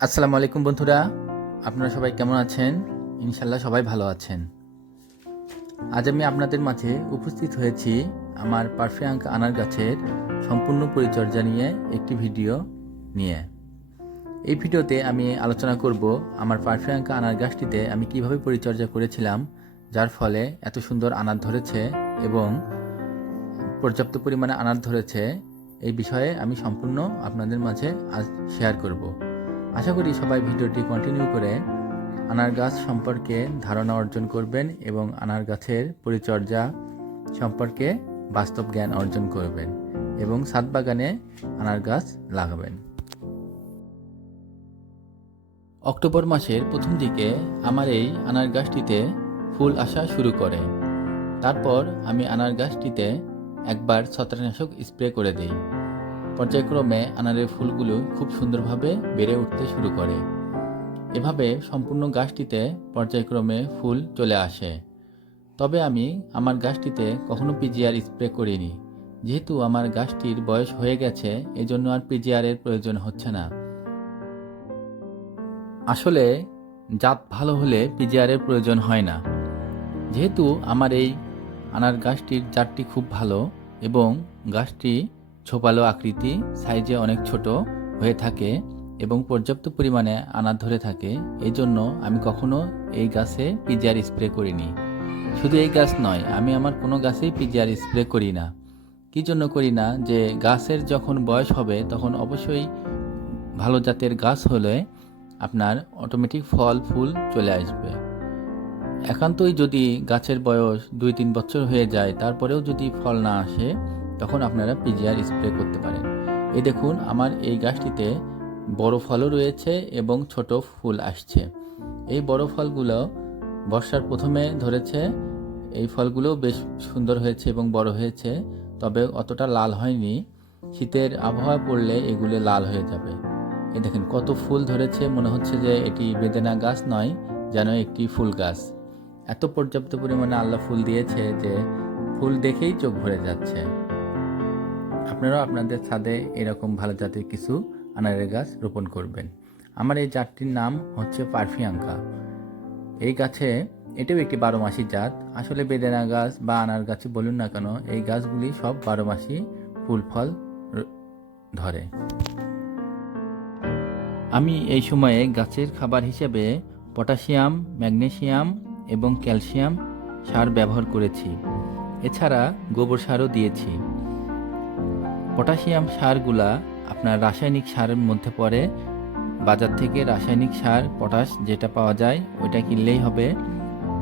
আসসালামু আলাইকুম বন্ধুরা, আপনারা সবাই কেমন আছেন? ইনশাল্লাহ সবাই ভালো আছেন। আজ আমি আপনাদের মাঝে উপস্থিত হয়েছি আমার পারফিয়াঙ্কা আনার গাছের সম্পূর্ণ পরিচর্যা নিয়ে একটি ভিডিও নিয়ে। এই ভিডিওতে আমি আলোচনা করব আমার পারফিয়াঙ্কা আনার গাছটিতে আমি কিভাবে পরিচর্যা করেছিলাম, যার ফলে এত সুন্দর আনার ধরেছে এবং পর্যাপ্ত পরিমাণে আনার ধরেছে। এই বিষয়ে আমি সম্পূর্ণ আপনাদের মাঝে আজ শেয়ার করব। আশা করি সবাই ভিডিওটি কন্টিনিউ করে আনার গাছ সম্পর্কে ধারণা অর্জন করবেন এবং আনার গাছের পরিচর্যা সম্পর্কে বাস্তব জ্ঞান অর্জন করবেন এবং ছাদ বাগানে আনার গাছ লাগাবেন। অক্টোবর মাসের প্রথম দিকে আমার এই আনার গাছটিতে ফুল আসা শুরু করে। তারপর আমি আনার গাছটিতে একবার ছত্রাকনাশক স্প্রে করে দিই। পর্যায়ক্রমে আনারের ফুলগুলো খুব সুন্দরভাবে বেড়ে উঠতে শুরু করে। এভাবে সম্পূর্ণ গাছটিতে পর্যায়ক্রমে ফুল চলে আসে। তবে আমি আমার গাছটিতে কখনো পিজিআর স্প্রে করিনি। যেহেতু আমার গাছটির বয়স হয়ে গেছে, এজন্য আর পিজিআরের প্রয়োজন হচ্ছে না। আসলে জাত ভালো হলে পিজিআরের প্রয়োজন হয় না। যেহেতু আমার এই আনার গাছটির জাতটি খুব ভালো এবং গাছটি ছোপালো আকৃতি, সাইজে অনেক ছোট হয়ে থাকে এবং পর্যাপ্ত পরিমাণে আনার ধরে থাকে, এই জন্য আমি কখনো এই গাছে পিজিআর স্প্রে করিনি। শুধু এই গাছ নয়, আমি আমার কোনো গাছেই পিজিআর স্প্রে করি না। কি জন্য করি না? যে গাছের যখন বয়স হবে তখন অবশ্যই ভালো জাতের গাছ হলে আপনার অটোমেটিক ফল ফুল চলে আসবে। একান্তই যদি গাছের বয়স 2-3 বছর হয়ে যায়, তারপরেও যদি ফল না আসে, তখন আপনারা পিজিআর স্প্রে করতে পারেন। এই দেখুন, আমার এই গাছটিতে বড় ফলও রয়েছে এবং ছোট ফুল আসছে। এই বড় ফলগুলো বর্ষার প্রথমে ধরেছে। এই ফলগুলো বেশ সুন্দর হয়েছে এবং বড় হয়েছে, তবে অতটা লাল হয়নি। শীতের আবহাওয়া পড়লে এগুলো লাল হয়ে যাবে। এই দেখেন কত ফুল ধরেছে, মনে হচ্ছে যে এটি বেদেনা গাছ নয়, যেন একটি ফুল গাছ। এত পর্যাপ্ত পরিমাণে আল্লাহ ফুল দিয়েছে যে ফুল দেখেই চোখ ভরে যাচ্ছে। আপনারাও আপনাদের ছাদে এরকম ভালো জাতের কিছু আনারের গাছ রোপণ করবেন। আমার এই জাতটির নাম হচ্ছে পারফিয়াঙ্কা। এই গাছে এটাও একটি 12 মাসি জাত। আসলে বেদেনা গাছ বা আনার গাছ বলুন না কেন, এই গাছগুলি সব 12 মাসি ফুল ফল ধরে। আমি এই সময়ে গাছের খাবার হিসেবে পটাশিয়াম, ম্যাগনেসিয়াম এবং ক্যালসিয়াম সার ব্যবহার করেছি। এছাড়া গোবর সারও দিয়েছি। পটাশিয়াম সারগুলা আপনার রাসায়নিক সারের মধ্যে পড়ে। বাজার থেকে রাসায়নিক সার পটাশ যেটা পাওয়া যায় ওইটা কিনলেই হবে,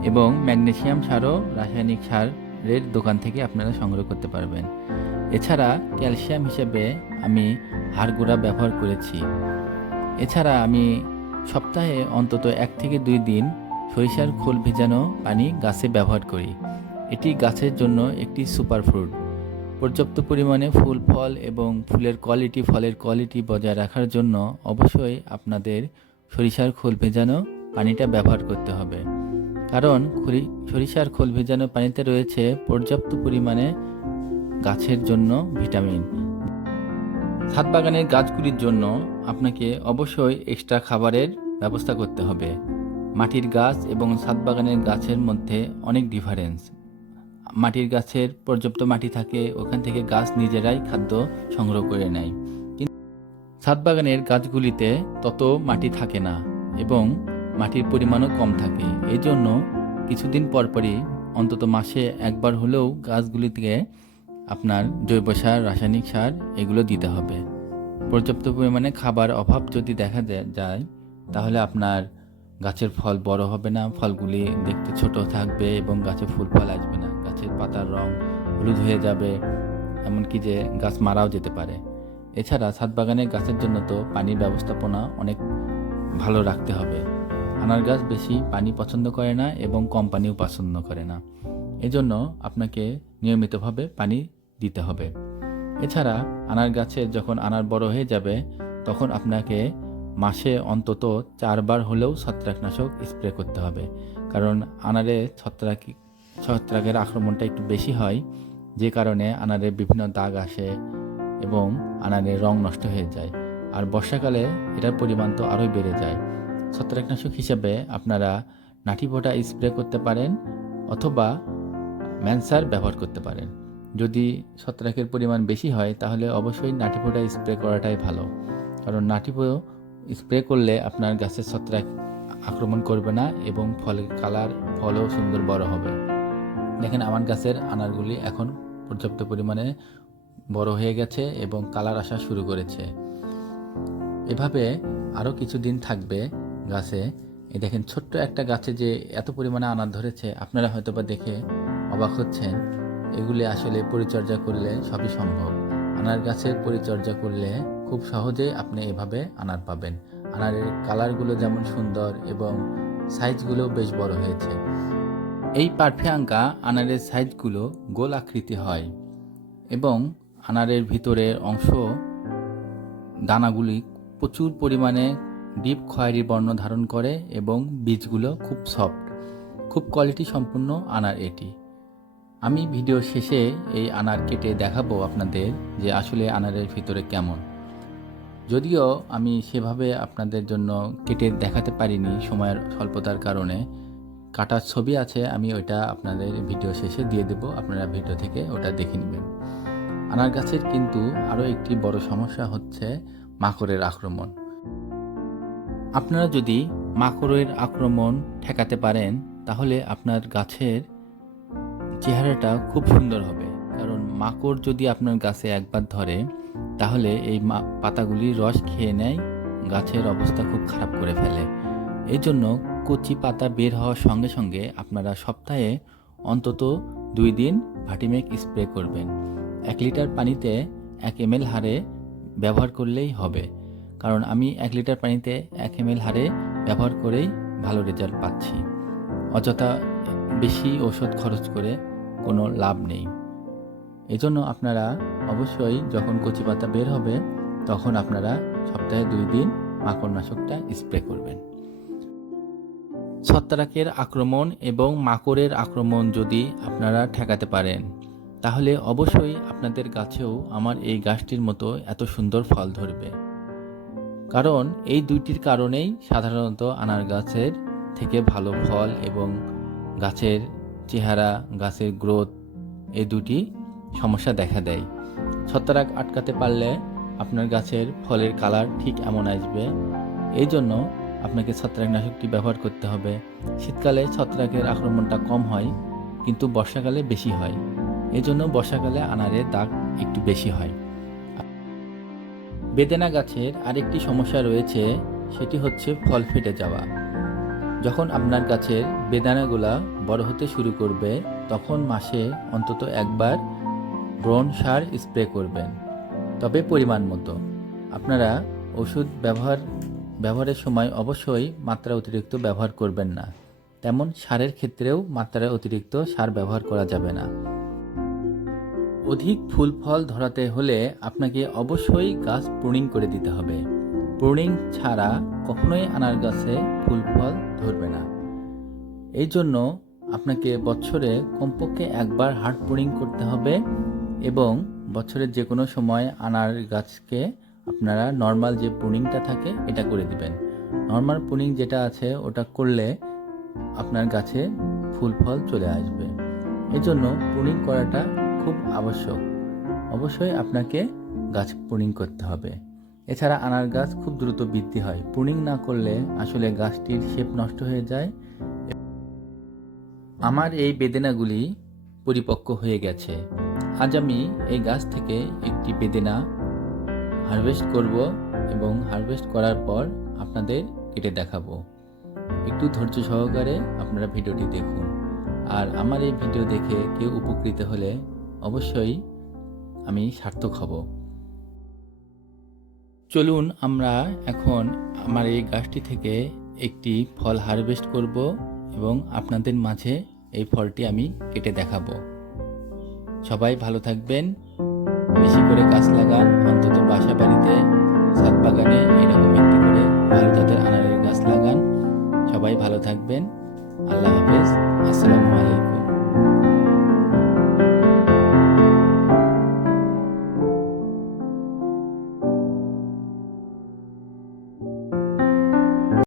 এবং ম্যাগনেসিয়াম সারও রাসায়নিক সারের দোকান থেকে আপনারা সংগ্রহ করতে পারবেন। এছাড়া ক্যালসিয়াম হিসেবে আমি হাড় গুঁড়া ব্যবহার করেছি। এছাড়া আমি সপ্তাহে অন্তত 1 থেকে 2 দিন সরিষার খোল ভেজানো পানি গাছে ব্যবহার করি। এটি গাছের জন্য একটি সুপার ফুড। পর্যাপ্ত পরিমাণে ফুল ফল এবং ফলের কোয়ালিটি বজায় রাখার জন্য অবশ্যই আপনাদের সরিষার খোল ভেজানো পানিটা ব্যবহার করতে হবে। কারণ সরিষার খোল ভেজানো পানিতে রয়েছে পর্যাপ্ত পরিমাণে গাছের জন্য ভিটামিন। ছাদ বাগানের গাছগুলির জন্য আপনাকে অবশ্যই এক্সট্রা খাবারের ব্যবস্থা করতে হবে। মাটির গাছ এবং ছাদ বাগানের গাছের মধ্যে অনেক ডিফারেন্স। মাটির গাছের পর্যাপ্ত মাটি থাকে, ওখান থেকে গাছ নিজেরাই খাদ্য সংগ্রহ করে নেয়। কিন্তু ছাদ বাগানের গাছগুলিতে তত মাটি থাকে না এবং মাটির পরিমাণও কম থাকে। এই জন্য কিছুদিন পরপরই, অন্তত মাসে একবার হলেও গাছগুলিতে আপনার জৈব সার, রাসায়নিক সার এগুলো দিতে হবে। পর্যাপ্ত পরিমাণে খাবার অভাব যদি দেখা যায়, তাহলে আপনার গাছের ফল বড় হবে না, ফলগুলি দেখতে ছোট থাকবে এবং গাছে ফুল ফল আসবে না। গাছের পাতার রং হলুদ হয়ে যাবে, এমনকি যে গাছ মারাও যেতে পারে। এছাড়া ছাদ বাগানের গাছের জন্য তো পানির ব্যবস্থাপনা অনেক ভালো রাখতে হবে। আনার গাছ বেশি পানি পছন্দ করে না এবং কম পানিও পছন্দ করে না। এজন্য আপনাকে নিয়মিতভাবে পানি দিতে হবে। এছাড়া আনার গাছে যখন আনার বড় হয়ে যাবে, তখন আপনাকে মাসে অন্তত 4 বার হলেও ছত্রাকনাশক স্প্রে করতে হবে। কারণ আনারে ছত্রাকের আক্রমণটা একটু বেশি হয়, যে কারণে আনারে বিভিন্ন দাগ আসে এবং আনারের রং নষ্ট হয়ে যায়। আর বর্ষাকালে এটার পরিমাণ তো আরোই বেড়ে যায়। ছত্রাকনাশক হিসেবে আপনারা নাটিভোটা স্প্রে করতে পারেন অথবা ম্যানসার ব্যবহার করতে পারেন। যদি ছত্রাকের পরিমাণ বেশি হয় তাহলে অবশ্যই নাটিভোটা স্প্রে করাটাই ভালো, কারণ নাটিভো স্প্রে করলে আপনার গাছের ছত্রাক আক্রমণ করবে না এবং ফলও সুন্দর বড় হবে। দেখেন আমার গাছের আনারগুলি এখন পর্যাপ্ত পরিমাণে বড় হয়ে গেছে এবং কালার আসা শুরু করেছে। এভাবে আরও কিছুদিন থাকবে গাছে। এই দেখেন ছোট্ট একটা গাছে যে এত পরিমাণে আনার ধরেছে, আপনারা হয়তোবা দেখে অবাক হচ্ছেন। এগুলি আসলে পরিচর্যা করলে সবই সম্ভব। আনার গাছের পরিচর্যা করলে খুব সহজেই আপনি এভাবে আনার পাবেন। আনারের কালারগুলো যেমন সুন্দর এবং সাইজগুলো বেশ বড় হয়েছে। এই পারফিয়াঙ্কা আনারের সাইজগুলো গোল আকৃতি হয় এবং আনারের ভিতরের অংশ দানাগুলি প্রচুর পরিমাণে ডিপ খয়েরি বর্ণ ধারণ করে এবং বীজগুলো খুব সফট। খুব কোয়ালিটি সম্পূর্ণ আনার এটি। আমি ভিডিও শেষে এই আনার কেটে দেখাবো আপনাদের যে আসলে আনারের ভিতরে কেমন। যদিও আমি সেভাবে আপনাদের জন্য কেটে দেখাতে পারিনি সময়ের স্বল্পতার কারণে। কাটার ছবি আছে, আমি ওইটা আপনাদের ভিডিও শেষে দিয়ে দেব, আপনারা ভিডিও থেকে ওটা দেখে নেবেন। আনার গাছের কিন্তু আরও একটি বড় সমস্যা হচ্ছে মাকড়ের আক্রমণ। আপনারা যদি মাকড়ের আক্রমণ ঠেকাতে পারেন তাহলে আপনার গাছের চেহারাটা খুব সুন্দর হবে। কারণ মাকড় যদি আপনার গাছে একবার ধরে তাহলে এই পাতাগুলি রস খেয়ে নেয়, গাছের অবস্থা খুব খারাপ করে ফেলে। এই জন্য কচি পাতা বের হওয়ার সঙ্গে সঙ্গে আপনারা সপ্তাহে অন্তত 2 দিন ভার্টিমেক স্প্রে করবেন। 1 লিটার পানিতে 1 ml হারে ব্যবহার করলেই হবে, কারণ আমি 1 লিটার পানিতে 1 ml হারে ব্যবহার করেই ভালো রেজাল্ট পাচ্ছি। অযথা বেশি ওষুধ খরচ করে কোনো লাভ নেই। এজন্য আপনারা অবশ্যই যখন কচি পাতা বের হবে তখন আপনারা সপ্তাহে 2 দিন মাকড়নাশকটা স্প্রে করবেন। ছত্রাকের আক্রমণ এবং মাকড়ের আক্রমণ যদি আপনারা ঠেকাতে পারেন তাহলে অবশ্যই আপনাদের গাছেও আমার এই গাছটির মতো এত সুন্দর ফল ধরবে। কারণ এই দুইটির কারণেই সাধারণত আনার গাছের থেকে ভালো ফল এবং গাছের চেহারা, গাছের গ্রোথ, এই দুটি সমস্যা দেখা দেয়। ছত্রাক আটকাতে পারলে আপনার গাছের ফলের কালার ঠিক এমন আসবে। এই জন্য আপনাকে ছত্রাকনাশকটি ব্যবহার করতে হবে। শীতকালে ছত্রাকের আক্রমণটা কম হয় কিন্তু বর্ষাকালে বেশি হয়। এই জন্য বর্ষাকালে আনারের দাগ একটু বেশি হয়। বেদেনা গাছের আরেকটি সমস্যা রয়েছে, সেটি হচ্ছে ফল ফেটে যাওয়া। যখন আপনার গাছের বেদানাগুলা বড় হতে শুরু করবে তখন মাসে অন্তত একবার ব্রোন সার স্প্রে করবেন, তবে পরিমাণ মতো। আপনারা ওষুধ ব্যবহারের সময় অবশ্যই মাত্রা অতিরিক্ত ব্যবহার করবেন না। তেমন সারের ক্ষেত্রেও মাত্রা অতিরিক্ত সার ব্যবহার করা যাবে না। অধিক ফুল ফল ধরাতে হলে আপনাকে অবশ্যই গাছ প্রুনিং করে দিতে হবে। প্রুনিং ছাড়া কখনোই আনার গাছে ফুল ফল ধরবে না। এই জন্য আপনাকে বছরে কমপক্ষে একবার হার্ড প্রুনিং করতে হবে এবং বছরের যে কোনো সময় আনার গাছকে আপনারা নর্মাল যে প্রুনিংটা থাকে এটা করে দিবেন। নর্মাল প্রুনিং যেটা আছে ওটা করলে আপনার গাছে ফুল ফল চলে আসবে। এই জন্য প্রুনিং করাটা খুব আবশ্যক। অবশ্যই আপনাকে গাছ প্রুনিং করতে হবে। এছাড়া আনার গাছ খুব দ্রুত বৃদ্ধি হয়। প্রুনিং না করলে আসলে গাছটির শেপ নষ্ট হয়ে যায়। আমার এই বেদেনাগুলি পরিপক্ক হয়ে গেছে। আজ আমি এই গাছ থেকে একটি বেদেনা হারভেস্ট করব এবং হারভেস্ট করার পর আপনাদের কেটে দেখাবো। একটু ধৈর্য সহকারে আপনারা ভিডিওটি দেখুন। আর আমার এই ভিডিও দেখে কেউ উপকৃত হলে অবশ্যই আমি সার্থক হব। চলুন আমরা এখন আমার এই গাছটি থেকে একটি ফল হারভেস্ট করব এবং আপনাদের মাঝে এই ফলটি আমি কেটে দেখাবো। সবাই ভালো থাকবেন, বেশি করে গাছ লাগান, অন্তত বাসা বাড়িতে, ছাদ বাগানে এরকম একটি করে ভালো জাতের আনারের গাছ লাগান। সবাই ভালো থাকবেন। আল্লাহ